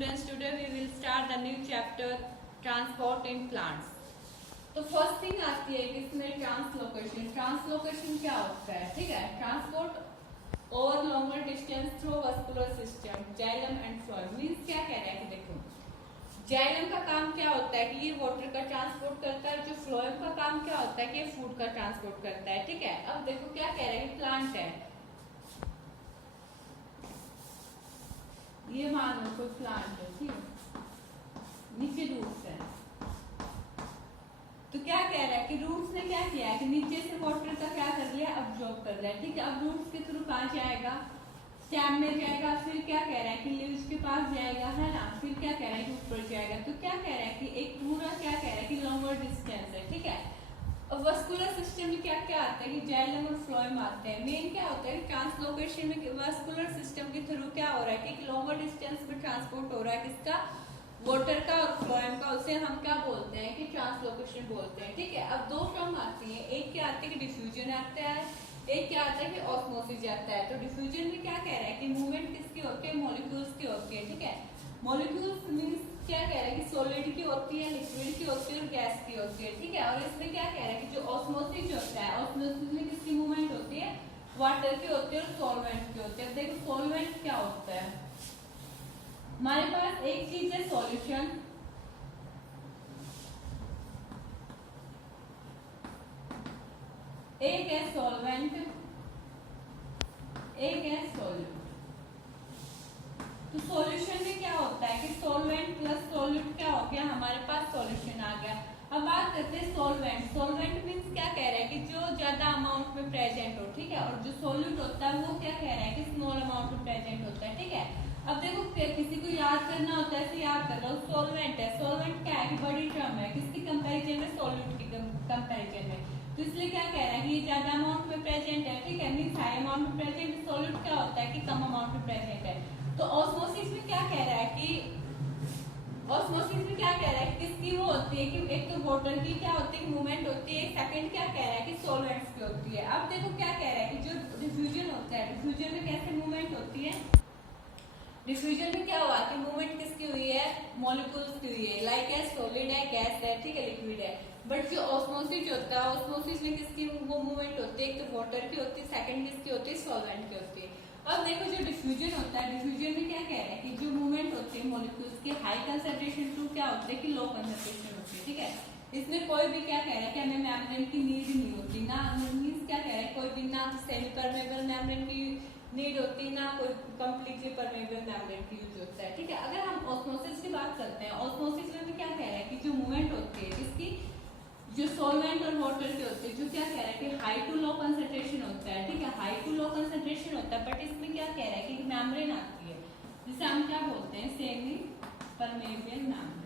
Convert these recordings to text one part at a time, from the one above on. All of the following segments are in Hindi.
students, today we will start the new chapter transport in plants. तो फर्स्ट थिंग आती है कि इसमें ट्रांसलोकेशन। ट्रांसलोकेशन क्या होता है? ठीक है, transport over longer distance through vascular system xylem and phloem. Means क्या कह रहा है कि देखो, जाइलम का काम क्या होता है कि ये वाटर का ट्रांसपोर्ट करता है, जो फ्लोएम का काम क्या होता है कि ये फूड का ट्रांसपोर्ट करता है। ठीक है, अब देखो क्या कह रहा है कि प्लांट है, ये मान लो कोई प्लांट है, ठीक है, नीचे रूट्स है, तो क्या कह रहा है कि रूट्स ने क्या किया है कि नीचे से वाटर का क्या कर लिया, अब्जॉर्ब कर लिया। ठीक है, अब रूट्स के थ्रू कहाँ जाएगा, स्टेम में जाएगा, फिर क्या कह रहा है कि लीव्स के पास जाएगा, है ना, फिर क्या कह रहा है कि ऊपर जाएगा। तो क्या कह रहा है कि एक पूरा क्या कह रहा है कि लॉन्गर डिस्टेंस है। ठीक है, अब वस्कुलर सिस्टम में क्या क्या आता है कि जाइलम और फ्लोएम आते हैं। मेन क्या होता है कि ट्रांसलोकेशन में वस्कुलर सिस्टम के थ्रू क्या हो रहा है कि लॉन्गर डिस्टेंस में ट्रांसपोर्ट हो रहा है किसका, वाटर का और फ्लोएम का। उसे हम क्या बोलते हैं कि ट्रांसलोकेशन बोलते हैं। ठीक है, अब दो टर्म आती है, एक क्या आती है कि डिफ्यूजन आता है, एक क्या आता है कि ऑस्मोसिस आता है। तो डिफ्यूजन में क्या कह रहा है कि मूवमेंट किसकी होती है, मॉलिक्यूल्स की होती है। ठीक है, मॉलिक्यूल्स मींस क्या कह रहा है कि सॉलिड की होती है, लिक्विड की होती है और गैस की होती है। ठीक है, और इसमें क्या कह रहा है कि जो ऑस्मोसिस होता है, ऑस्मोसिस में किसकी मूवमेंट होती है, वाटर की होती है और सॉल्वेंट की होती है। देखो सॉल्वेंट क्या होता है, हमारे पास एक चीज है सॉल्यूशन, एक है सॉल्वेंट, एक है सॉल्यूट। तो सॉल्यूशन में क्या होता है कि सॉल्वेंट प्लस सॉल्यूट क्या हो गया, हमारे पास सॉल्यूशन आ गया। अब बात करते हैं सॉल्वेंट। सॉल्वेंट मींस क्या कह रहा है कि जो ज्यादा अमाउंट में प्रेजेंट हो। ठीक है, और जो सॉल्यूट होता है वो क्या कह रहा है कि स्मॉल अमाउंट में प्रेजेंट होता है। ठीक है, अब देखो किसी को याद करना होता है, ऐसे याद कर लो, सॉल्वेंट है, सॉल्वेंट क्या है कि बड़ी टर्म है, किसकी कंपैरिजन में, सॉल्यूट की कंपैरिजन में। तो इसलिए क्या कह रहा है कि ये ज्यादा अमाउंट में प्रेजेंट है। ठीक है, मींस हाई अमाउंट में प्रेजेंट। सॉल्यूट क्या होता है कि कम अमाउंट में प्रेजेंट है। तो ऑस्मोसिस में क्या कह रहा है कि ऑस्मोसिस में क्या कह रहा है, किसकी वो होती है कि एक तो वाटर की क्या होती है मूवमेंट होती है, सेकंड क्या कह रहा है कि सॉल्वेंट्स की होती है। अब देखो क्या कह रहा है कि जो डिफ्यूजन होता है, डिफ्यूजन में कैसे मूवमेंट होती है, डिफ्यूजन में क्या हुआ कि मूवमेंट किसकी हुई है, मॉलिक्यूल्स की हुई है, लाइक है सॉलिड है, गैस है, ठीक है, लिक्विड है। बट जो ऑस्मोसिस होता है, ऑस्मोसिस में किसकी वो मूवमेंट होती है, एक तो वाटर की होती है, सेकंड किसकी होती है, सॉल्वेंट की होती है। अब देखो जो डिफ्यूजन होता है, डिफ्यूजन में क्या कह रहा है कि जो मूवमेंट होती है मॉलिक्यूल्स की हाई कंसंट्रेशन टू क्या होती है कि लो कंसंट्रेशन होती है। ठीक है, इसमें कोई भी क्या कह रहा है कि हमें मेम्ब्रेन की नीड नहीं होती ना, मींस क्या कह रहा है कोई भी ना सेमी परमेबल मेम्ब्रेन की नीड होती है, ना कोई कंप्लीटली परमेबल मेम्ब्रेन की यूज होता है। ठीक है, अगर हम ऑस्मोसिस की बात करते हैं, ऑस्मोसिस में भी क्या कह रहा है कि जो मूवमेंट होती है इसकी जो सॉल्वेंट और वाटर के होते हैं, जो क्या कह रहा है कि हाई टू लो कंसंट्रेशन होता है। ठीक है, हाई टू लो कंसंट्रेशन होता है, बट इसमें क्या कह रहा है कि मेम्ब्रेन आती है, जिसे हम क्या बोलते हैं, semi permeable membrane.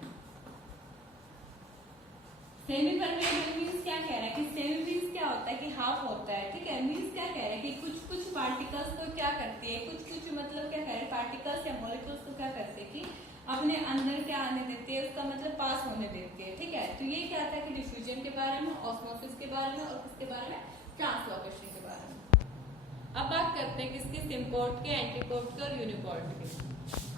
Semi permeable means क्या कह रहा है कि सेमी मींस क्या होता है कि हाफ होता है। ठीक है, मींस क्या कह रहा है कि कुछ कुछ पार्टिकल्स को क्या करती है, कुछ कुछ मतलब क्या कह रहे हैं, पार्टिकल्स या मॉलिक्यूल्स को क्या करते हैं कि अपने अंदर क्या आने देती है, उसका मतलब पास होने देती है। ठीक है, तो ये क्या था कि डिफ्यूजन के बारे में, ऑस्मोसिस के बारे में और किसके बारे में, ट्रांसलोकेशन के बारे में। अब बात करते हैं किसकी, सिम्पोर्ट के, एंटीपोर्ट के और यूनिपोर्ट के।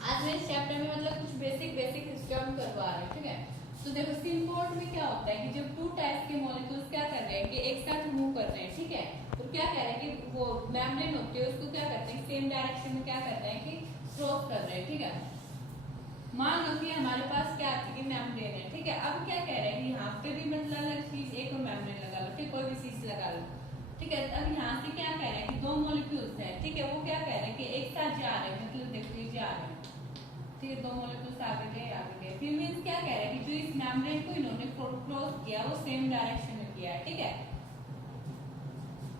आज मैं इस चैप्टर में मतलब कुछ बेसिक सिस्टम करवा रहे हैं। ठीक है, तो देखो सिम्पोर्ट में क्या होता है कि जब टू टाइप के मॉलिक्यूल्स क्या कर रहे हैं कि एक साथ मूव कर रहे हैं। ठीक है, तो क्या कह रहे हैं कि वो मेम्ब्रेन होती है उसको क्या करते हैं, सेम डायरेक्शन में क्या कर रहे हैं कि क्रॉस कर रहे हैं। ठीक है, मान लो कि हमारे पास क्या है कि मेम्ब्रेन है। ठीक है, अब क्या कह रहे हैं कि यहाँ पे भी मतलब अलग चीज, एक और मेम्ब्रेन लगा लो, ठीक, कोई भी चीज लगा लो। ठीक है, अब यहाँ से क्या कह रहे हैं कि दो मॉलिक्यूल्स हैं। ठीक है, वो क्या कह रहे हैं कि एक साथ जा रहे हैं, मतलब देखो ये जा रहे हैं। ठीक है, दो मॉलिक्यूल्स आगे गए, फिर मींस क्या कह रहे हैं कि जो इस मेम्ब्रेन को इन्होंने क्रॉस किया वो सेम डायरेक्शन में किया है। ठीक है,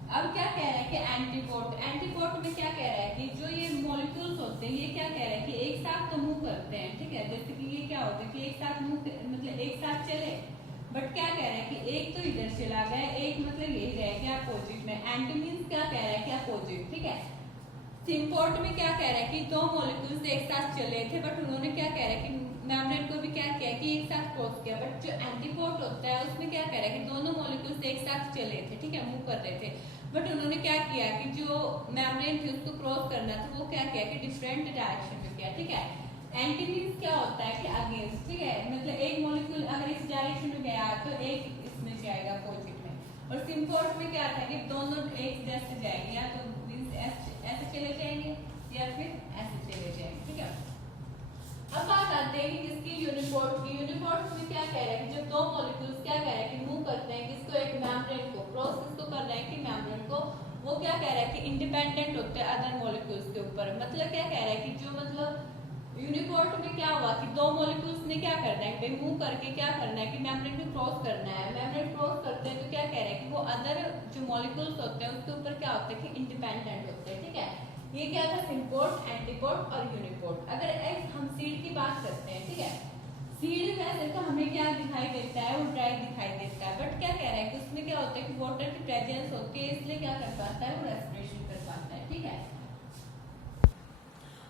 अब क्या कह रहा है कि एंटीपोर्ट, एंटीपोर्ट में क्या कह रहा है कि जो ये मॉलिक्यूल्स होते हैं ये क्या कह रहा है कि एक साथ तो मूव करते हैं। ठीक है, जैसे कि ये क्या होता है कि एक साथ मूव मतलब एक साथ चले, बट क्या कह रहा है कि एक तो इधर चला गया, एक मतलब यही रह गया अपोजिट में। एंटी मींस क्या कह रहा है कि अपोजिट। ठीक है, सिम्पोर्ट में क्या कह रहा है कि दो मॉलिक्यूल्स एक साथ चले थे, बट उन्होंने क्या कह रहा है कि मेम्ब्रेन को भी क्या किया कि एक साथ क्रॉस किया। बट जो एंटीपोर्ट होता है उसमें क्या कह रहा है कि दोनों मॉलिक्यूल्स एक साथ चले थे। ठीक है, मूव कर रहे थे, बट उन्होंने क्या किया कि जो मेम्ब्रेन थी उसको क्रॉस करना था, वो क्या किया कि डिफरेंट डायरेक्शन में किया। ठीक है, एंटी मीन्स क्या होता है कि अगेंस्ट, ठीक है, मतलब एक मॉलिक्यूल अगर इस डायरेक्शन में गया तो एक इसमें जाएगा अपोजिट में, और सिम्पोर्ट में क्या था कि दोनों एक जैसे जाएंगे, या तो मीन्स ऐसे चले जाएंगे या फिर ऐसे चले जाएंगे, ठीक है। अब बात आते हैं कि किसकी, यूनिपोर्ट की। यूनिपोर्ट में क्या कह रहा है कि जब दो मॉलिक्यूल्स क्या कह रहा है कि मूव करते हैं किसको, एक मेम्ब्रेन को, क्रॉस किसको कर रहे हैं कि मेम्ब्रेन को, वो क्या कह रहा है कि इंडिपेंडेंट होते हैं अदर मॉलिक्यूल्स के ऊपर। मतलब क्या कह रहा है कि जो मतलब यूनिपोर्ट में क्या हुआ कि दो मॉलिक्यूल्स ने क्या करना है, मूव करके क्या करना है कि मेम्ब्रेन को क्रॉस करना है। मेम्ब्रेन क्रॉस करते हैं तो क्या कह रहे हैं कि वो अदर जो मॉलिक्यूल्स होते हैं उसके ऊपर क्या होता है कि इंडिपेंडेंट होते हैं, ठीक है। ये क्या था, सिम्पोर्ट, एंटीपोर्ट और यूनिपोर्ट। अगर एक हम सीड की बात करते हैं, ठीक है, सीड वैसे तो हमें क्या दिखाई देता है, वो ड्राई दिखाई देता है, बट क्या कह रहा है कि उसमें क्या होता है कि वाटर की प्रेजेंस होती है, इसलिए क्या कर पाता है, वो रेस्पिरेशन कर पाता है, ठीक है।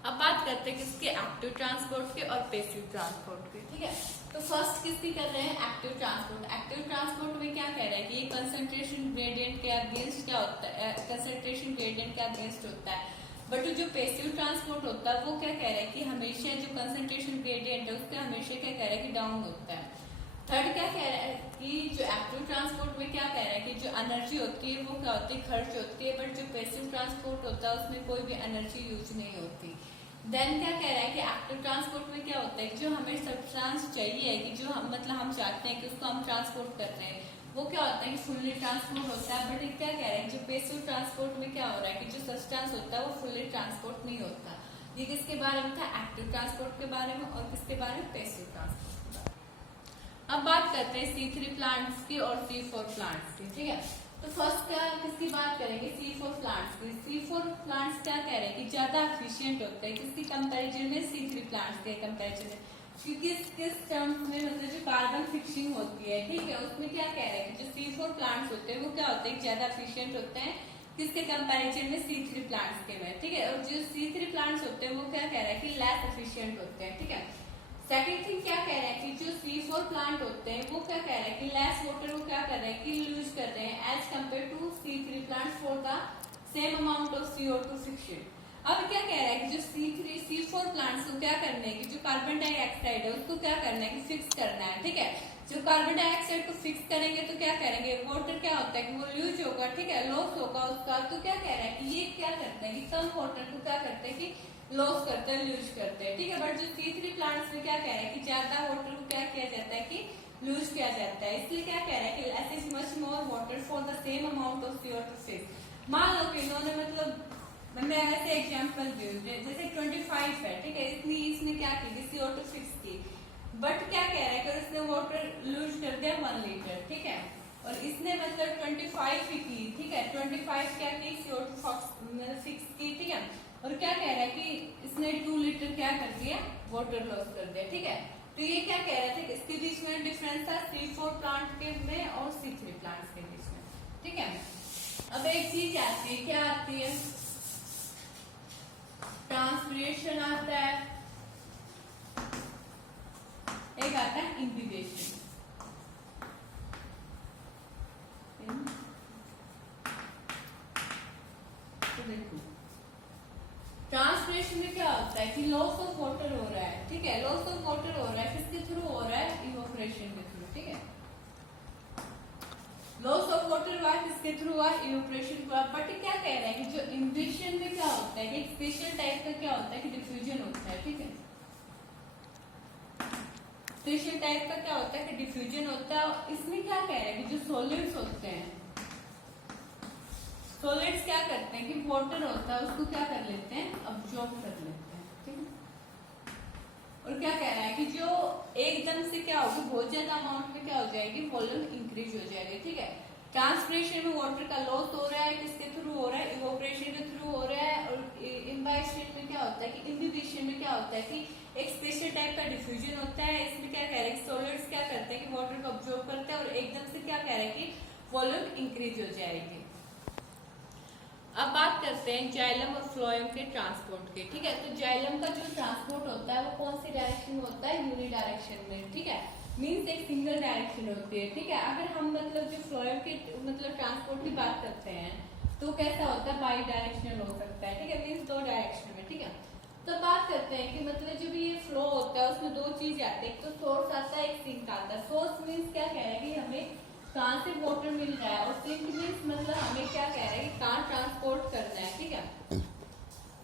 अब बात करते हैं किसके, एक्टिव ट्रांसपोर्ट के और पैसिव ट्रांसपोर्ट के, ठीक है। तो फर्स्ट किसकी कर रहे हैं, एक्टिव ट्रांसपोर्ट। एक्टिव ट्रांसपोर्ट में क्या कह रहा है कि ये कंसंट्रेशन ग्रेडियंट के अगेंस्ट क्या होता है, कंसंट्रेशन ग्रेडियंट के अगेंस्ट होता है। बट जो पैसिव ट्रांसपोर्ट होता है वो क्या कह रहा है कि हमेशा जो कंसंट्रेशन ग्रेडियंट है उसका हमेशा क्या कह रहा है कि डाउन होता है। थर्ड क्या कह रहा है कि जो एक्टिव ट्रांसपोर्ट में क्या कह रहा है कि जो एनर्जी होती है वो क्या होती है, खर्च होती है, बट जो पैसिव ट्रांसपोर्ट होता है उसमें कोई भी एनर्जी यूज नहीं होती। देन क्या कह रहा है कि एक्टिव ट्रांसपोर्ट में क्या होता है कि जो हमें सब्सटेंस चाहिए कि जो मतलब हम चाहते हैं कि उसको हम ट्रांसपोर्ट कर रहे हैं, वो क्या होता है कि फुल्ली ट्रांसपोर्ट होता है। बट क्या कह रहे हैं, जो पैसिव ट्रांसपोर्ट में क्या हो रहा है कि जो सब्सटेंस होता है वो फुल्ली ट्रांसपोर्ट नहीं होता। ये किसके बारे में था, एक्टिव ट्रांसपोर्ट के बारे में, और किसके बारे में, पैसिव ट्रांसपोर्ट के बारे में। अब बात करते हैं C3 प्लांट्स की और C4 प्लांट्स की, ठीक है। तो फर्स्ट क्या किसकी बात करेंगे, C4 प्लांट्स की। C4 प्लांट्स क्या कह रहे हैं कि ज्यादा एफिशिएंट होते हैं किसकी कंपैरिजन में, C3 प्लांट्स के कंपैरिजन में। किस टर्म्स में, मतलब जो कार्बन फिक्सिंग होती है, ठीक है, उसमें क्या कह रहे हैं कि जो C4 प्लांट्स होते हैं वो क्या होते हैं, ज्यादा एफिशिएंट होते हैं किसके कंपैरिजन में, C3 प्लांट्स के में, ठीक है। और जो C3 प्लांट्स होते हैं वो क्या कह रहा है कि लेस एफिशिएंट होते हैं, ठीक है। सेकंड थिंग क्या कह रहा है कि जो C4 प्लांट होते हैं वो क्या कह रहा है कि लेस वाटर वो क्या कर रहे हैं कि यूज कर रहे हैं as compare to C3 plant for the same amount of CO2 fiction. अब क्या कह रहा है कि जो C4 प्लांट्स को क्या करना है कि जो कार्बन डाइऑक्साइड है उसको क्या करना है कि फिक्स करना है, ठीक है। जो कार्बन डाइऑक्साइड को फिक्स करेंगे तो क्या करेंगे, वाटर क्या होता है कि वो यूज होगा, ठीक है, लॉस होगा उसका। तो क्या कह रहा है कि ये क्या करते हैं कि कम वाटर को क्या करते हैं कि लॉस करते हैं, यूज करते हैं, ठीक है। बट जो C3 प्लांट्स में क्या कह रहा है कि ज्यादा वाटर को क्या किया जाता है कि लूज किया जाता है, इसलिए क्या कह रहा है कि less is much more water for the same amount of CO2 fix. मान लो कि इन्होंने मतलब मैं ऐसे एग्जांपल दूं, जैसे 25 है, ठीक है, इसने क्या की CO2 फिक्स की, बट क्या कह रहा है कि इसने वाटर लूज कर दिया 1 लीटर, ठीक है, और इसने मतलब 25 ही की, ठीक है, 25 क्या की CO2 फिक्स की, ठीक है, और क्या कह रहा है कि इसने 2 लीटर क्या कर दिया, वाटर लॉस कर दिया, ठीक है। तो ये क्या कह रहे थे, इसके बीच में डिफरेंस था C4 प्लांट के में और C3 प्लांट्स के बीच में, ठीक है। अब एक चीज आती है, क्या आती है, ट्रांसपिरेशन आता है, एक आता है इंक्यूबेशन। तो देखो ट्रांसपिरेशन में क्या होता है कि लॉस ऑफ वाटर हो रहा है, ठीक है, लॉस ऑफ वाटर हो रहा है किसके थ्रू हो रहा है, इवोपरेशन के थ्रू, ठीक है। लॉस ऑफ वाटर हुआ किसके थ्रू हुआ, इवोपरेशन हुआ। बट क्या कह रहा है कि जो इन्वेशन में क्या होता है कि एक स्पेशल टाइप का क्या होता है कि डिफ्यूजन होता है, ठीक है, स्पेशल टाइप का क्या होता है कि डिफ्यूजन होता है। इसमें क्या कह रहा है कि जो सॉलिड्स होते हैं, सॉलिड्स क्या करते हैं कि वाटर होता है उसको क्या कर लेते हैं, अब्जॉर्ब कर लेते हैं, ठीक है। और क्या कह रहा है कि जो एकदम से क्या होगा, बहुत ज्यादा अमाउंट में क्या हो जाएगी, वॉल्यूम इंक्रीज हो जाएगी, ठीक है। ट्रांसपिरेशन में वाटर का लॉस हो रहा है, किसके थ्रू हो रहा है, इवोपरेशन के थ्रू हो रहा है। और इम्बाइशन में क्या होता है कि इन्हिबिशन में क्या होता है कि एक स्पेशल टाइप का डिफ्यूजन होता है। इसमें क्या कह रहे हैं, सॉलिड्स क्या करते हैं कि वाटर को अब्जॉर्ब करते हैं और एकदम से क्या कह रहे हैं कि वॉल्यूम इंक्रीज हो जाएगी। अब बात करते हैं जाइलम और फ्लोएम के ट्रांसपोर्ट के, ठीक है। तो जाइलम का जो ट्रांसपोर्ट होता है वो कौन सी डायरेक्शन में होता है, यूनि डायरेक्शन में, ठीक है, मीन्स एक सिंगल डायरेक्शन होती है, ठीक है। अगर हम मतलब जो फ्लोएम के मतलब ट्रांसपोर्ट की बात करते हैं तो कैसा होता है, बाई डायरेक्शनल हो सकता है, ठीक है, मीन्स 2 डायरेक्शन में, ठीक है। तो बात करते हैं कि मतलब जब ये फ्लो दो चीज आते हैं, एक तो सोर्स आता है, एक सिंक आता है। सोर्स मीन्स क्या कह रहा है कि हमें कहाँ से वाटर मिल रहा है, और सिंक मीन्स मतलब हमें क्या कह रहा है कि कहाँ ट्रांसपोर्ट करना है, ठीक है।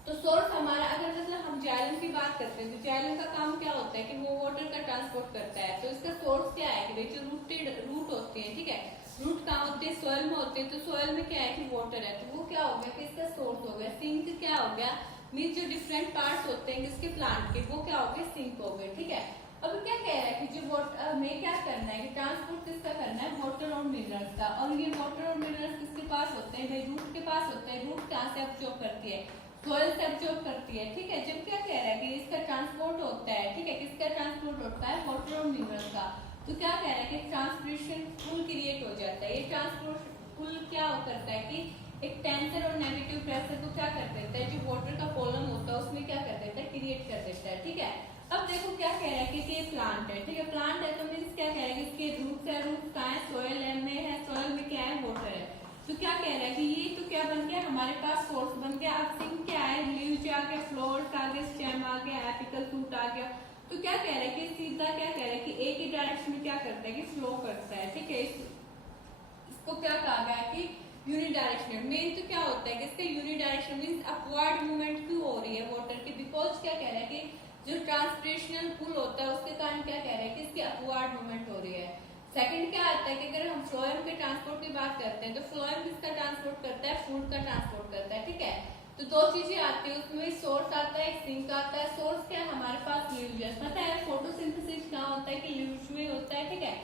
तो सोर्स हमारा, अगर मतलब हम जाइलम की बात करते हैं तो जाइलम का काम क्या होता है कि वो वाटर का ट्रांसपोर्ट करता है। तो इसका सोर्स क्या है कि भाई जो रूट होते हैं, ठीक है, रूट कहाँ होते हैं, सोयल में होते हैं। तो सोयल में क्या है कि वाटर है, तो वो क्या हो गया कि इसका सोर्स हो गया। सिंक क्या हो गया, मीन्स जो डिफरेंट पार्ट्स होते हैं किसके प्लांट के, वो क्या हो गए, सिंक हो गए, ठीक है। अब क्या कह रहा है कि जो वाटर हमें क्या करना है कि ट्रांसपोर्ट किसका करना है, वाटर और मिनरल्स का। और ये वाटर और मिनरल्स किसके पास होते हैं, भाई रूट के पास होते हैं। रूट कहाँ से एब्जॉर्ब करती है, सोयल से एब्जॉर्ब करती है, ठीक है। जब क्या कह रहा है कि इसका ट्रांसपोर्ट होता है, ठीक है, किसका ट्रांसपोर्ट होता है, वाटर और मिनरल का। तो क्या कह रहा है कि ट्रांसपोर्टेशन पुल क्रिएट हो जाता है। ये ट्रांसपोर्ट पुल क्या करता है कि एक टेंसर और नेगेटिव प्रेशर को क्या कर देता है, जो वाटर का कॉलम होता है उसमें क्या कर देता है, क्रिएट कर देता है, ठीक है। अब देखो क्या कह रहा है कि ये प्लांट है, ठीक है। प्लांट है तो मीन्स क्या कह रहा है कि इसके रूट्स है, रूट्स कहाँ है, सोयल में है, सोयल में क्या है, वाटर है। तो क्या कह रहा है कि ये तो क्या बन गया, हमारे पास सोर्स बन गया। अब सिंक क्या है, लीव्स आ गया, फ्लोर्स आ गए, स्टेम आ गया, एपिकल फ्रूट आ गया। तो क्या कह रहा है कि सीधा क्या कह रहा है कि एक ही डायरेक्शन में क्या करता है कि फ्लो करता है, ठीक है। इसको क्या कहा गया है कि यूनिडायरेक्शनल। मेन तो क्या होता है कि इसका यूनिडायरेक्शनल मींस अपवर्ड मूवमेंट क्यों हो रही है वाटर की, बिकॉज क्या कह रहा है कि जो ट्रांसपिरेशनल पुल होता है उसके कारण क्या कह रहा है कि इसकी अपवर्ड मूवमेंट हो रही है। सेकंड क्या आता है कि अगर हम फ्लोएम के ट्रांसपोर्ट की बात करते हैं तो फ्लोएम किसका ट्रांसपोर्ट करता है, फूड का ट्रांसपोर्ट करता है, ठीक है। तो दो चीजें आती है उसमें, सोर्स आता है, एक सिंक आता है। सोर्स क्या है, हमारे पास लीव्स, पता है फोटोसिंथेसिस क्या होता है कि लीव्स में होता है, ठीक है।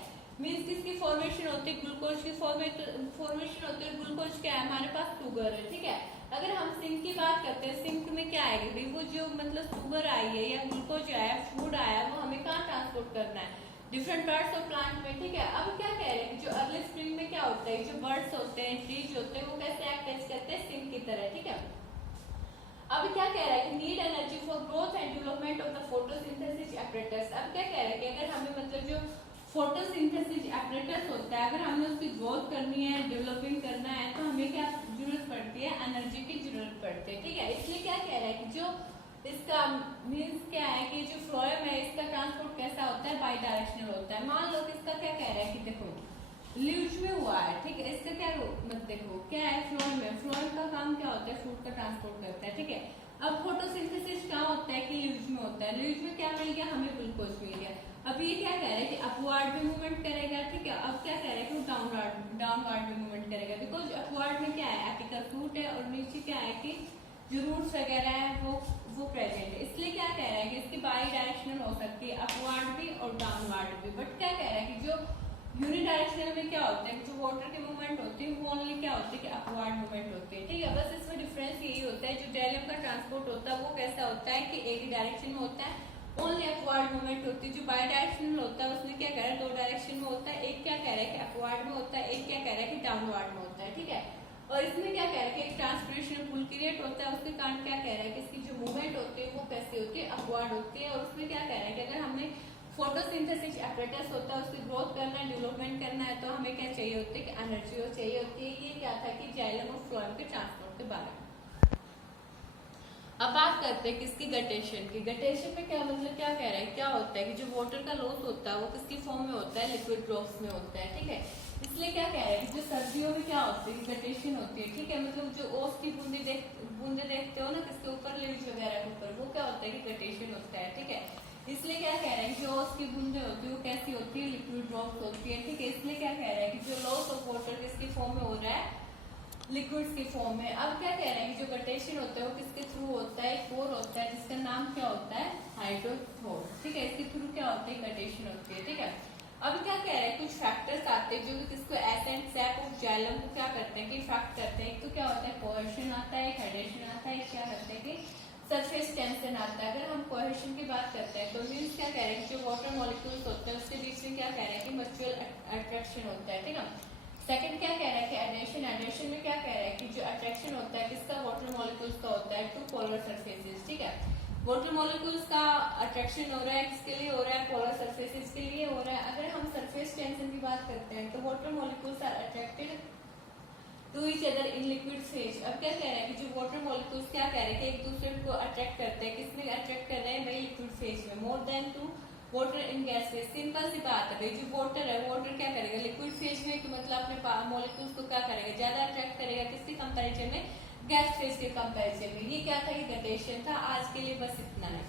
मीन्स किसकी फॉर्मेशन होती है, ग्लूकोज की फॉर्मेशन होती है। ग्लूकोज क्या है, हमारे पास शुगर है, ठीक है। अगर हम सिंक की बात करते हैं, सिंक में क्या आएगी, वो जो मतलब शुगर आई है या ग्लूकोज आया, फूड आया, वो हमें कहाँ ट्रांसपोर्ट करना है, डिफरेंट पार्ट्स ऑफ प्लांट में, ठीक है। अब क्या कह रहे हैं कि जो अर्ली स्प्रिंग में क्या होता है, जो बर्ड्स होते हैं, ट्रीज होते हैं, वो कैसे एक्ट करते हैं, सिंक की तरह, ठीक है। अब क्या कह रहा है कि need energy for growth and development of the photosynthesis apparatus. अब क्या कह रहा है कि अगर हमें मतलब जो फोटोसिंथेसिस एपरेटस होता है, अगर हमें उसकी ग्रोथ करनी है, डेवलपिंग करना है, तो हमें क्या जरूरत पड़ती है, एनर्जी की जरूरत पड़ती है, ठीक है। इसलिए क्या कह रहा है कि जो इसका मीन्स क्या है कि जो फ्लोएम है इसका ट्रांसपोर्ट कैसा होता है, बाई डायरेक्शनल होता है। मान लो कि इसका क्या कह रहा है कि देखो लीव्स में हुआ है, ठीक है, इसका क्या मत देखो क्या है, फ्लोएम है। फ्लोएम का काम क्या होता है, फूड का ट्रांसपोर्ट करता है, ठीक है। अब फोटोसिंथेसिस क्या होता है कि लीव्स में होता है। लीव्स में क्या मिल गया, हमें ग्लूकोज मिल गया। अब ये क्या कह रहा है कि अपवर्ड में मूवमेंट करेगा, ठीक है। अब क्या कह रहा है कि वो डाउनवर्ड में मूवमेंट करेगा, बिकॉज अपवर्ड में क्या है, एपिकल फ्रूट है, और नीचे क्या है कि जो रूट्स वगैरह है वो प्रेजेंट है। इसलिए क्या कह रहा है कि इसकी बाई डायरेक्शनल हो सकती है, अपवर्ड भी और डाउनवर्ड भी। बट क्या कह रहा है कि जो यूनिडायरेक्शनल में क्या होता है, जो वाटर की मूवमेंट होती है वो ओनली क्या होती है कि अपवर्ड मूवमेंट होती है, ठीक है। बस इसमें डिफरेंस यही होता है, जो जाइलम का ट्रांसपोर्ट होता है वो कैसा होता है कि एक ही डायरेक्शन में होता है, ओनली अपवर्ड मूवमेंट होती है। जो बाई डायरेक्शनल होता है उसमें क्या कह रहा है, दो डायरेक्शन में होता है, एक क्या कह रहा है कि अपवर्ड में होता है, एक क्या कह रहा है कि डाउनवर्ड में होता है, ठीक है। और इसमें क्या कह रहा है कि एक ट्रांसपिरेशनल पुल क्रिएट होता है, उसके कारण क्या कह रहा है कि इसकी जो मूवमेंट होती है वो कैसी होती है, अपवर्ड होती है। और उसमें क्या कह रहा है कि अगर हमें फोटोसिंथेसिस एपरेटस होता है, उसकी ग्रोथ करना है, डेवलपमेंट करना है, तो हमें क्या चाहिए होती है कि एनर्जी चाहिए होती है। ये क्या था कि जाइलम और फ्लोएम के ट्रांसपोर्ट के बारे में। अब बात करते हैं किसकी, गटेशन की। गटेशन में क्या मतलब क्या कह रहा है, क्या होता है कि जो वाटर का लॉस होता है वो किसकी फॉर्म में होता है, लिक्विड ड्रॉप्स में होता है, ठीक है। इसलिए क्या कह रहा है कि जो सर्दियों में क्या होती है, गटेशन होती है, ठीक है। मतलब जो ओस की बूंदे देखते हो ना किसके ऊपर, लीव्स वगैरह के ऊपर, वो क्या होता है कि गटेशन होता है, ठीक है। इसलिए क्या कह रहा है कि जो ओस की बूंदे होती है वो कैसी होती है, लिक्विड ड्रॉप्स होती है, ठीक है। इसलिए क्या कह रहा है कि जो लॉस ऑफ वाटर किसकी फॉर्म में हो रहा है, लिक्विड्स की फॉर्म में। अब क्या कह रहे हैं कि जो गटेशन होता है वो किसके थ्रू होता है, एक पोर होता है जिसका नाम क्या होता है, हाइड्रोपोर, ठीक है। इसके थ्रू क्या होती है, गटेशन होती है, ठीक है। अब क्या कह रहे हैं, कुछ फैक्टर्स आते हैं जो किसको S and SAP of xylem को क्या करते हैं कि इफेक्ट करते हैं। एक तो क्या होता है, कोहेशन आता है, एक हाइड्रेशन आता है, एक क्या करते हैं कि सरफेस टेंशन आता है। अगर हम कोहेशन की बात करते हैं तो मीन्स क्या कह रहे हैं, जो वाटर मॉलिक्यूल्स होते हैं उसके बीच में क्या कह रहे हैं कि म्यूचुअल अट्रैक्शन होता है, ठीक है। सेकंड क्या कह रहा है कि एडेशन। एडेशन में क्या कह रहा है कि जो अट्रैक्शन होता है किसका, वाटर मॉलिक्यूल्स का होता है टू पोलर सरफेसेस, ठीक है। वाटर मॉलिक्यूल्स का अट्रैक्शन हो रहा है, किसके लिए हो रहा है, पोलर सरफेसेस के लिए हो रहा है। अगर हम सरफेस टेंशन की बात करते हैं तो water molecules are attracted to each other in liquid phase. अब क्या कह रहा है कि जो वाटर मॉलिक्यूल्स क्या कह रहे हैं कि एक दूसरे को अट्रैक्ट करते हैं, किसमें अट्रैक्ट कर रहे हैं भाई, लिक्विड फेज में, more than two water in gas phase, simple सी बात है भाई, जो वाटर है, वाटर क्या करेगा, लिक्विड फेज में कि मतलब अपने मॉलिक्यूल्स को क्या करेगा, ज्यादा अट्रैक्ट करेगा, किसके कंपैरिजन में, गैस फेज के कंपैरिजन में। ये क्या था, ये डेफिनेशन था। आज के लिए बस इतना है।